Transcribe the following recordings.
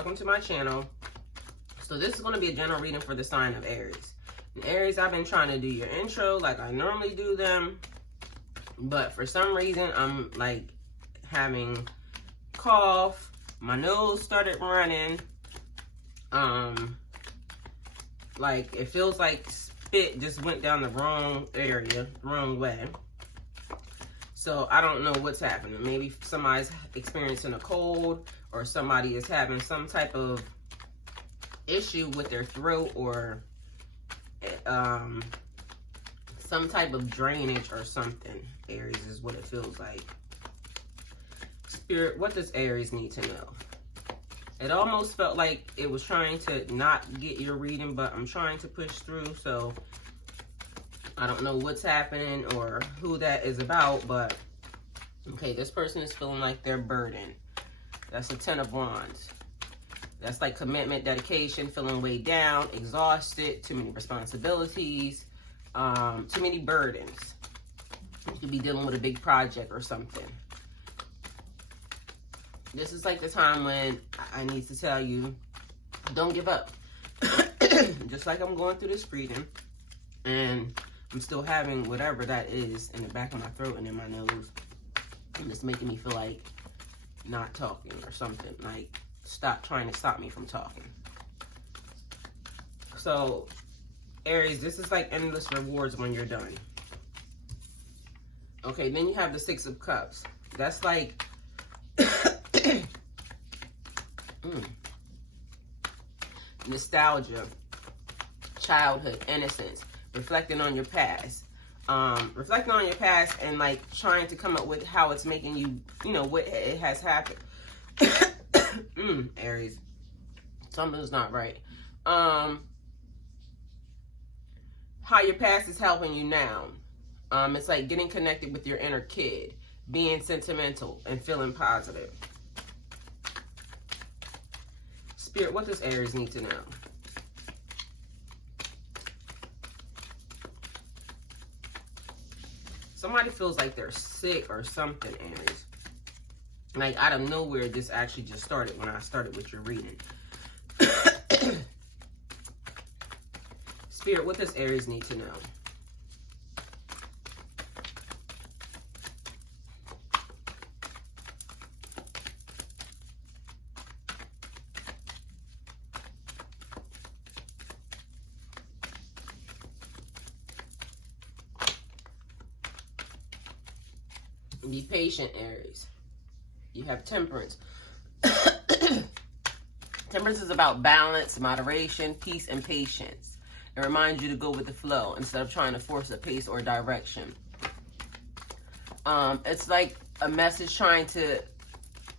welcome to my channel. So this is going to be a general reading for the sign of Aries. And Aries, I've been trying to do your intro like I normally do them, but for some reason I'm like having cough, my nose started running, like it feels like spit just went down the wrong area, wrong way. So I don't know what's happening. Maybe somebody's experiencing a cold, or somebody is having some type of issue with their throat, or some type of drainage or something. Aries is what it feels like. Spirit, what does Aries need to know? It almost felt like it was trying to not get your reading, but I'm trying to push through, so I don't know what's happening or who that is about, but okay, this person is feeling like they're burdened. That's the 10 of Wands. That's like commitment, dedication, feeling weighed down, exhausted, too many responsibilities, too many burdens. You could be dealing with a big project or something. This is like the time when I need to tell you, don't give up. Just like I'm going through this reading, and I'm still having whatever that is in the back of my throat and in my nose. And it's making me feel like not talking or something. Like, stop trying to stop me from talking. So, Aries, this is like endless rewards when you're done. Okay, then you have the 6 of Cups. That's like... nostalgia, childhood, innocence, reflecting on your past. Reflecting on your past and like trying to come up with how it's making you, you know, what it has happened. Aries, something's not right. How your past is helping you now. It's like getting connected with your inner kid, being sentimental and feeling positive. Spirit, what does Aries need to know? Somebody feels like they're sick or something, Aries. Like, out of nowhere, this actually just started when I started with your reading. Spirit, what does Aries need to know? Be patient, Aries. You have Temperance. Temperance is about balance, moderation, peace, and patience. It reminds you to go with the flow instead of trying to force a pace or direction. It's like a message trying to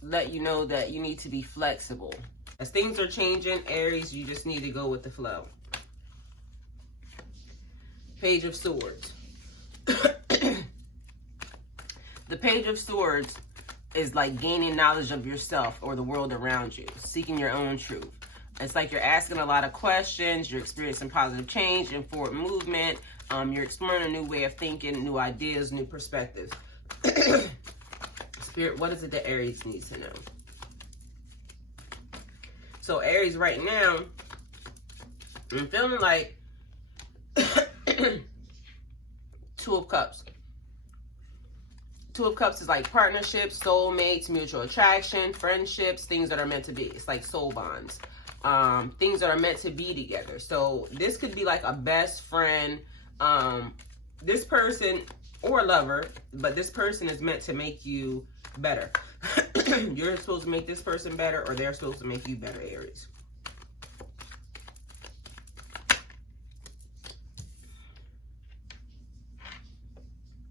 let you know that you need to be flexible. As things are changing, Aries, you just need to go with the flow. Page of Swords. The Page of Swords is like gaining knowledge of yourself or the world around you, seeking your own truth. It's like you're asking a lot of questions, you're experiencing positive change and forward movement, you're exploring a new way of thinking, new ideas, new perspectives. Spirit, what is it that Aries needs to know? So Aries, right now, I'm feeling like 2 of Cups. 2 of Cups is like partnerships, soulmates, mutual attraction, friendships, things that are meant to be. It's like soul bonds. Things that are meant to be together. So this could be like a best friend, this person, or lover, but this person is meant to make you better. You're supposed to make this person better, or they're supposed to make you better, Aries.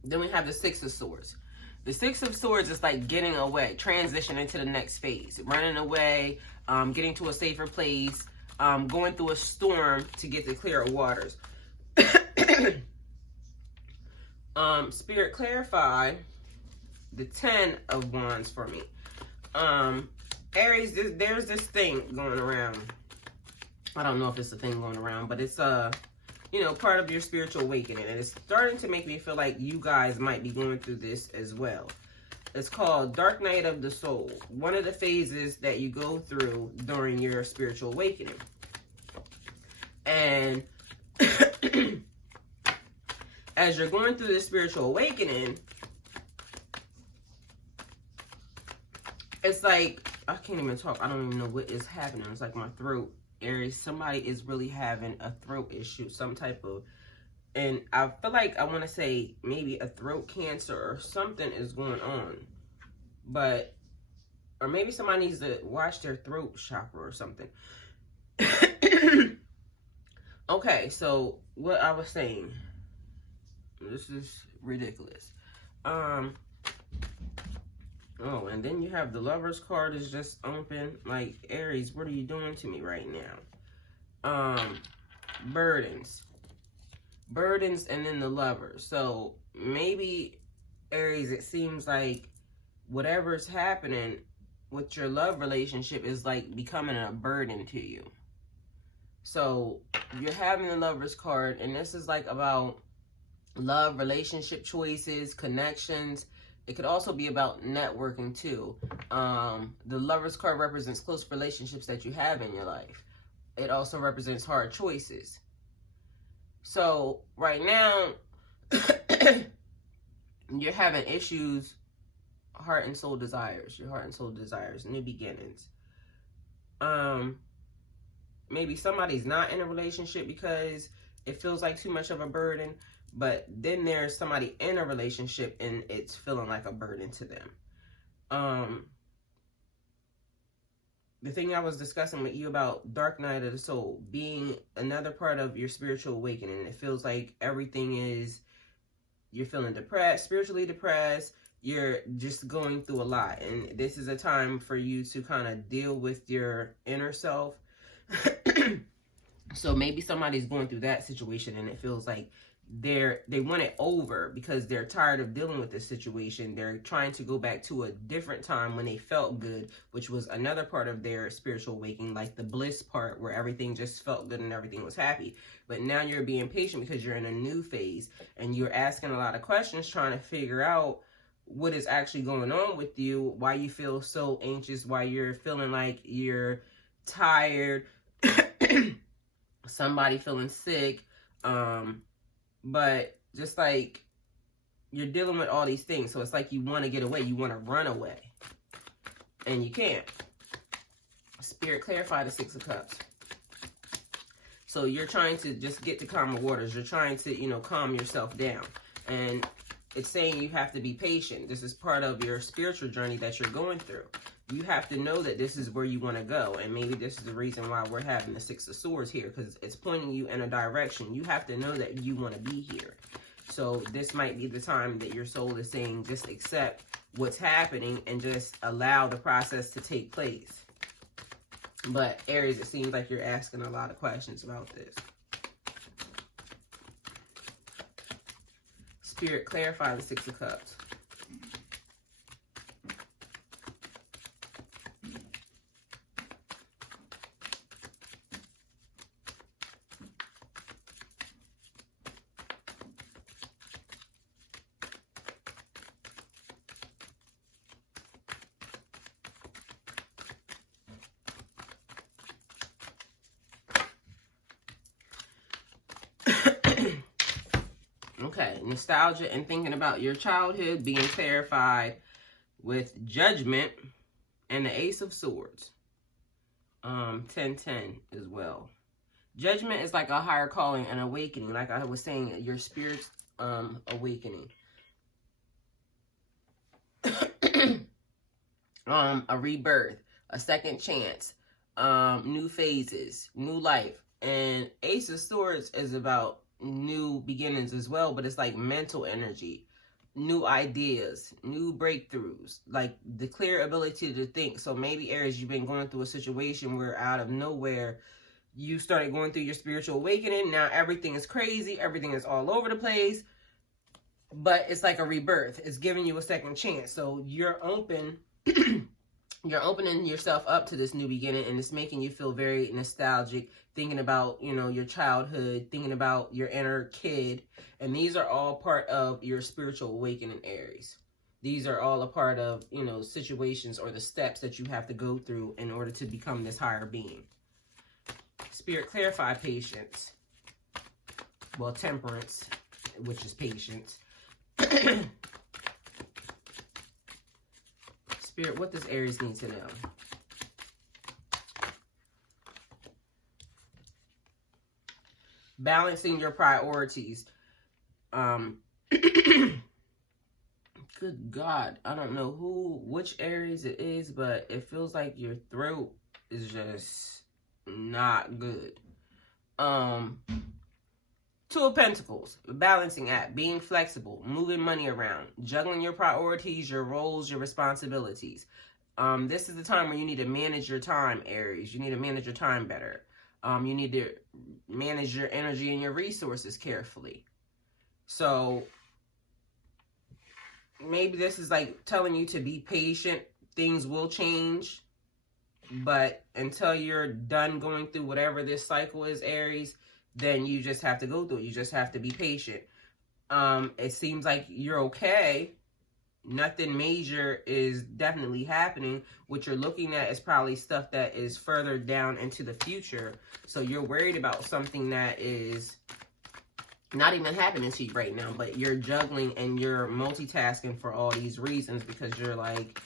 Then we have the 6 of Swords. The 6 of Swords is like getting away, transitioning to the next phase, running away, getting to a safer place, going through a storm to get to clearer waters. Spirit, clarify the 10 of Wands for me. Aries, there's this thing going around. I don't know if it's a thing going around, but it's you know, part of your spiritual awakening. And it's starting to make me feel like you guys might be going through this as well. It's called Dark Night of the Soul. One of the phases that you go through during your spiritual awakening. And as you're going through this spiritual awakening, it's like, I can't even talk. I don't even know what is happening. It's like my throat. Aries, somebody is really having a throat issue, some type of, and I feel like I want to say maybe a throat cancer or something is going on. But, or maybe somebody needs to watch their throat chakra or something. Okay, so what I was saying, this is ridiculous. Oh, and then you have the Lover's card is just open. Like, Aries, what are you doing to me right now? Burdens. Burdens and then the Lover. So, maybe, Aries, it seems like whatever's happening with your love relationship is like becoming a burden to you. So, you're having the Lover's card, and this is like about love, relationship choices, connections. It could also be about networking too. The Lover's card represents close relationships that you have in your life. It also represents hard choices. So right now, you're having issues, heart and soul desires. Your heart and soul desires, new beginnings. Maybe somebody's not in a relationship because it feels like too much of a burden. But then there's somebody in a relationship and it's feeling like a burden to them. The thing I was discussing with you about Dark Night of the Soul being another part of your spiritual awakening. It feels like everything is, you're feeling depressed, spiritually depressed. You're just going through a lot. And this is a time for you to kind of deal with your inner self. So maybe somebody's going through that situation and it feels like they want it over because they're tired of dealing with this situation. They're trying to go back to a different time when they felt good, which was another part of their spiritual awakening, like the bliss part where everything just felt good and everything was happy. But now you're being patient because you're in a new phase and you're asking a lot of questions, trying to figure out what is actually going on with you, why you feel so anxious, why you're feeling like you're tired, somebody feeling sick, but just like you're dealing with all these things. So it's like you want to get away. You want to run away. And you can't. Spirit, clarify the Six of Cups. So you're trying to just get to calmer waters. You're trying to, calm yourself down. And it's saying you have to be patient. This is part of your spiritual journey that you're going through. You have to know that this is where you want to go. And maybe this is the reason why we're having the Six of Swords here, because it's pointing you in a direction. You have to know that you want to be here. So this might be the time that your soul is saying, just accept what's happening and just allow the process to take place. But Aries, it seems like you're asking a lot of questions about this. Spirit, clarify the Six of Cups. Okay, nostalgia and thinking about your childhood, being clarified with Judgment and the Ace of Swords. 10-10 as well. Judgment is like a higher calling and awakening, like I was saying, your spirit's awakening. A rebirth, a second chance, new phases, new life. And Ace of Swords is about new beginnings as well, but it's like mental energy, new ideas, new breakthroughs, like the clear ability to think. So maybe Aries, you've been going through a situation where out of nowhere you started going through your spiritual awakening. Now everything is crazy, everything is all over the place, but it's like a rebirth. It's giving you a second chance. So you're open you're opening yourself up to this new beginning, and it's making you feel very nostalgic, thinking about, your childhood, thinking about your inner kid. And these are all part of your spiritual awakening, Aries. These are all a part of, you know, situations or the steps that you have to go through in order to become this higher being. Spirit, clarify patience. Well, temperance, which is patience. Spirit, what does Aries need to know? Balancing your priorities. Good God, I don't know which Aries it is, but it feels like your throat is just not good. Two of Pentacles, balancing act, being flexible, moving money around, juggling your priorities, your roles, your responsibilities. This is the time where you need to manage your time, Aries. You need to manage your time better. You need to manage your energy and your resources carefully. So maybe this is like telling you to be patient. Things will change. But until you're done going through whatever this cycle is, Aries, then you just have to go through it. You just have to be patient. It seems like you're okay. Nothing major is definitely happening. What you're looking at is probably stuff that is further down into the future. So you're worried about something that is not even happening to you right now, but you're juggling and you're multitasking for all these reasons, because you're like,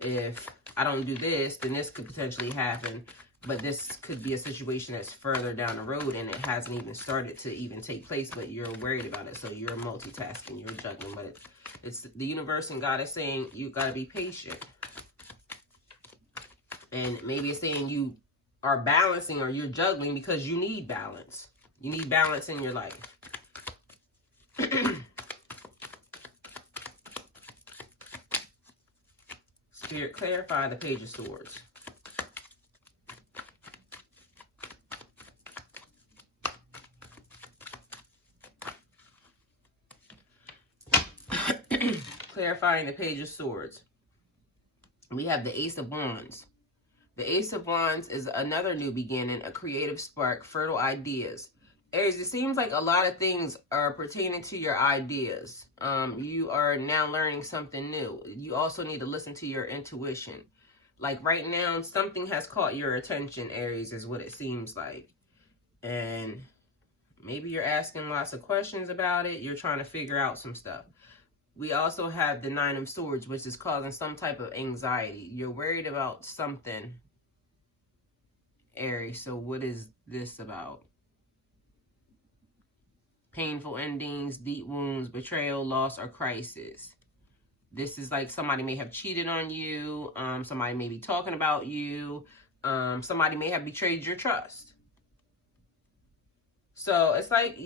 if I don't do this, then this could potentially happen. But this could be a situation that's further down the road and it hasn't even started to even take place, but you're worried about it. So you're multitasking, you're juggling, but it's the universe and God is saying you got to be patient. And maybe it's saying you are balancing or you're juggling because you need balance. You need balance in your life. Spirit, clarify the Page of Swords. Clarifying the Page of Swords. We have the Ace of Wands. The Ace of Wands is another new beginning, a creative spark, fertile ideas. Aries, it seems like a lot of things are pertaining to your ideas. You are now learning something new. You also need to listen to your intuition. Like right now, something has caught your attention, Aries, is what it seems like. And maybe you're asking lots of questions about it. You're trying to figure out some stuff. We also have the Nine of Swords, which is causing some type of anxiety. You're worried about something, Aries. So what is this about? Painful endings, deep wounds, betrayal, loss, or crisis. This is like somebody may have cheated on you. Somebody may be talking about you. Somebody may have betrayed your trust. So it's like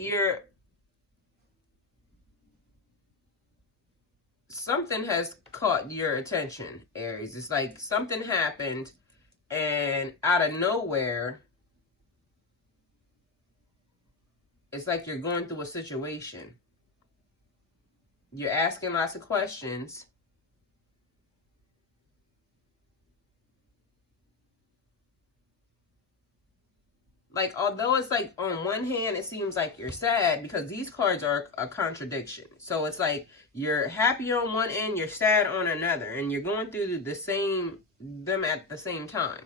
something has caught your attention, Aries. It's like something happened and out of nowhere, it's like you're going through a situation. You're asking lots of questions. Like, although it's like on one hand, it seems like you're sad because these cards are a contradiction. So it's like you're happy on one end, you're sad on another, and you're going through them at the same time.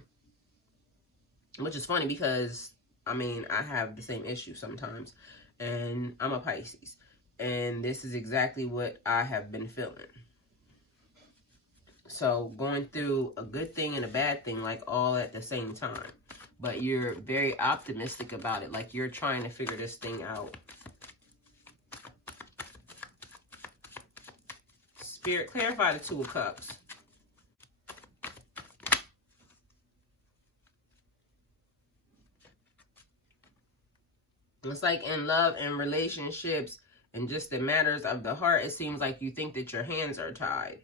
Which is funny because, I mean, I have the same issue sometimes, and I'm a Pisces, and this is exactly what I have been feeling. So going through a good thing and a bad thing, like all at the same time. But you're very optimistic about it, like you're trying to figure this thing out. Spirit, clarify the Two of Cups. It's like in love and relationships and just the matters of the heart, it seems like you think that your hands are tied.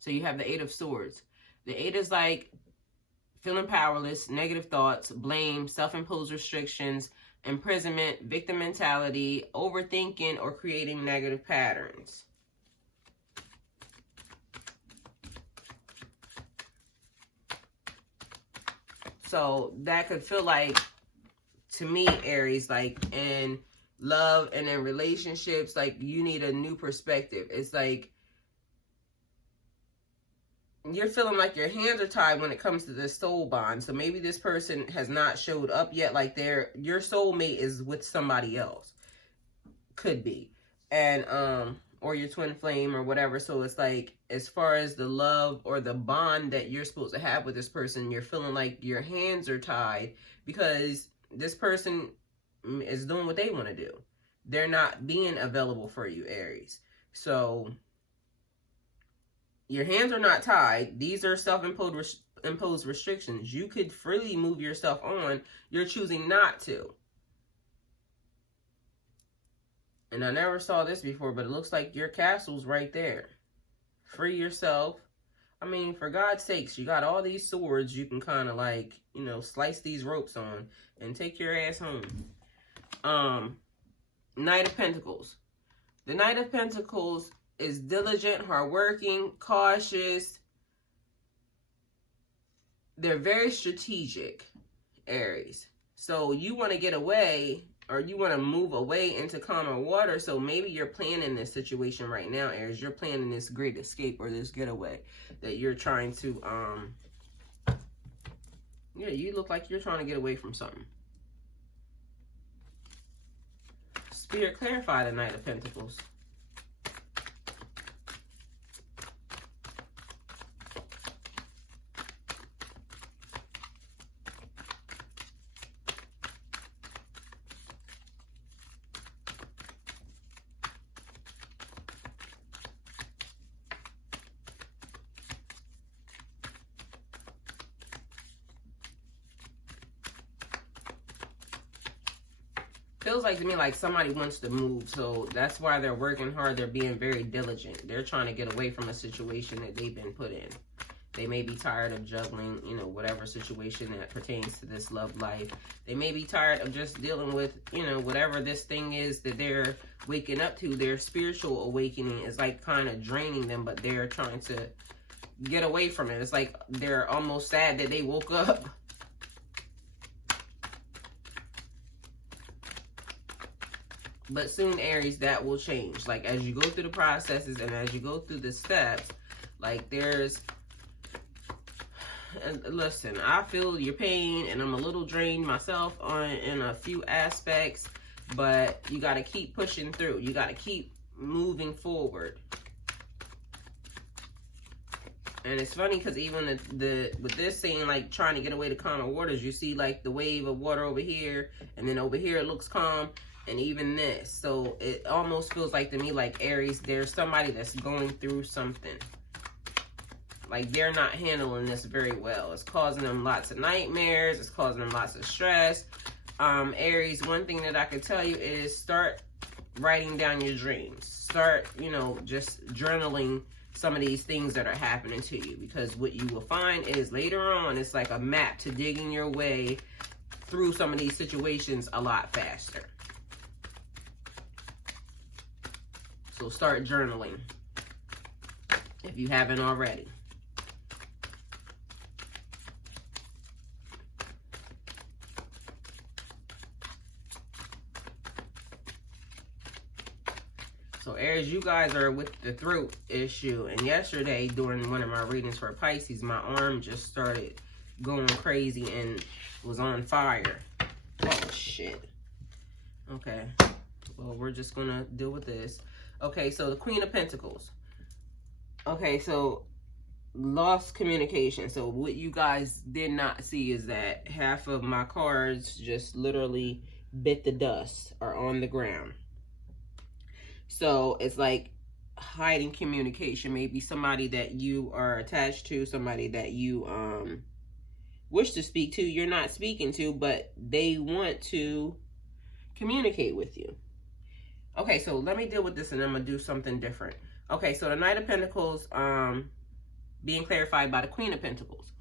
So you have the Eight of Swords. The Eight is like feeling powerless, negative thoughts, blame, self-imposed restrictions, imprisonment, victim mentality, overthinking, or creating negative patterns. So that could feel like, to me, Aries, like in love and in relationships, like you need a new perspective. It's like you're feeling like your hands are tied when it comes to this soul bond. So maybe this person has not showed up yet, like your soulmate is with somebody else. Could be. And or your twin flame or whatever. So it's like, as far as the love or the bond that you're supposed to have with this person, you're feeling like your hands are tied because this person is doing what they want to do. They're not being available for you, Aries. So your hands are not tied. These are self-imposed restrictions. You could freely move yourself on. You're choosing not to. And I never saw this before, but it looks like your castle's right there. Free yourself. I mean, for God's sakes, you got all these swords you can kind of like, you know, slice these ropes on and take your ass home. Knight of Pentacles. The Knight of Pentacles is diligent, hardworking, cautious. They're very strategic, Aries. So you want to get away, or you want to move away into calmer water. So maybe you're planning this situation right now, Aries. You're planning this great escape or this getaway that you're trying to, yeah, you look like you're trying to get away from something. Spirit, clarify the Knight of Pentacles. Feels like to me like somebody wants to move, so that's why they're working hard. They're being very diligent. They're trying to get away from a situation that they've been put in. They may be tired of juggling, you know, whatever situation that pertains to this love life. They may be tired of just dealing with, you know, whatever this thing is that they're waking up to. Their spiritual awakening is like kind of draining them, but they're trying to get away from it. It's like they're almost sad that they woke up. But soon, Aries, that will change. Like, as you go through the processes and as you go through the steps, like, there's... And listen, I feel your pain, and I'm a little drained myself in a few aspects, but you got to keep pushing through. You got to keep moving forward. And it's funny because even with this saying, like, trying to get away to calmer waters, you see, like, the wave of water over here, and then over here it looks calm. And even this, so it almost feels like to me like, Aries, there's somebody that's going through something. Like, they're not handling this very well. It's causing them lots of nightmares. It's causing them lots of stress. Aries, one thing that I could tell you is start writing down your dreams. Start, you know, just journaling some of these things that are happening to you. Because what you will find is later on, it's like a map to digging your way through some of these situations a lot faster. So start journaling if you haven't already. So Aries, you guys are with the throat issue. And yesterday during one of my readings for Pisces, my arm just started going crazy and was on fire. Oh, shit. Okay. Well, we're just going to deal with this. Okay, so the Queen of Pentacles. Okay, so lost communication. So what you guys did not see is that half of my cards just literally bit the dust or on the ground. So it's like hiding communication. Maybe somebody that you are attached to, somebody that you wish to speak to, you're not speaking to, but they want to communicate with you. Okay, so let me deal with this and I'm going to do something different. Okay, so the Knight of Pentacles being clarified by the Queen of Pentacles.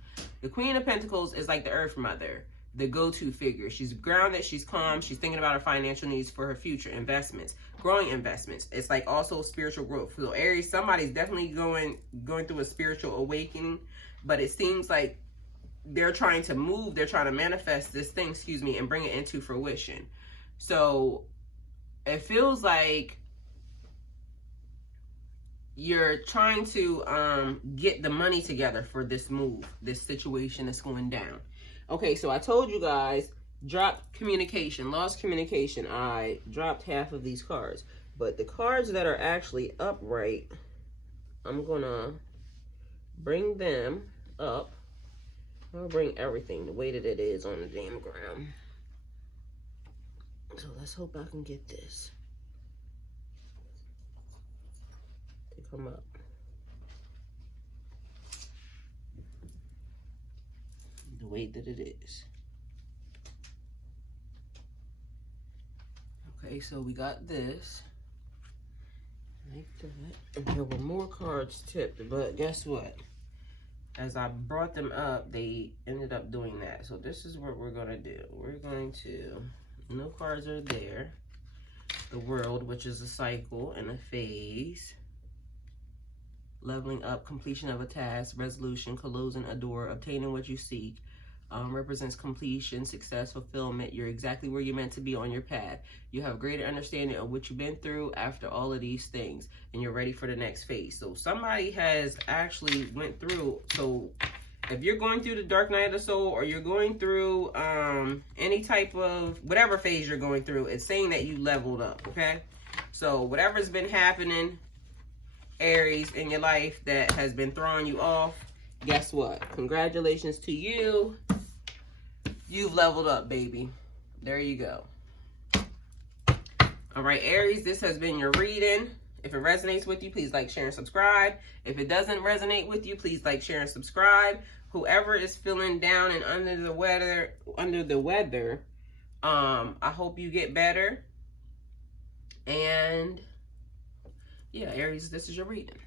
The Queen of Pentacles is like the Earth Mother, the go-to figure. She's grounded, she's calm, she's thinking about her financial needs for her future investments, growing investments. It's like also spiritual growth. So Aries, somebody's definitely going through a spiritual awakening, but it seems like they're trying to move, they're trying to manifest this thing, and bring it into fruition. So it feels like you're trying to get the money together for this move, this situation that's going down. Okay, so I told you guys, drop communication, lost communication. I dropped half of these cards, but the cards that are actually upright, I'm gonna bring them up. I'll bring everything the way that it is on the damn ground. So let's hope I can get this to come up. The way that it is. Okay, so we got this. Like that. And there were more cards tipped, but guess what? As I brought them up, they ended up doing that. So this is what we're gonna do. We're going to, no cards are there. The world, which is a cycle and a phase. Leveling up, completion of a task, resolution, closing a door, obtaining what you seek. Represents completion, success, fulfillment. You're exactly where you're meant to be on your path. You have greater understanding of what you've been through after all of these things, and you're ready for the next phase. So somebody has actually went through. So if you're going through the dark night of the soul, or you're going through any type of whatever phase you're going through, it's saying that you leveled up. Okay, so whatever's been happening, Aries, in your life that has been throwing you off, guess what? Congratulations to you. You've leveled up, baby. There you go. All right, Aries, this has been your reading. If it resonates with you, please like, share, and subscribe. If it doesn't resonate with you, please like, share, and subscribe. Whoever is feeling down and under the weather, I hope you get better. And yeah, Aries, this is your reading.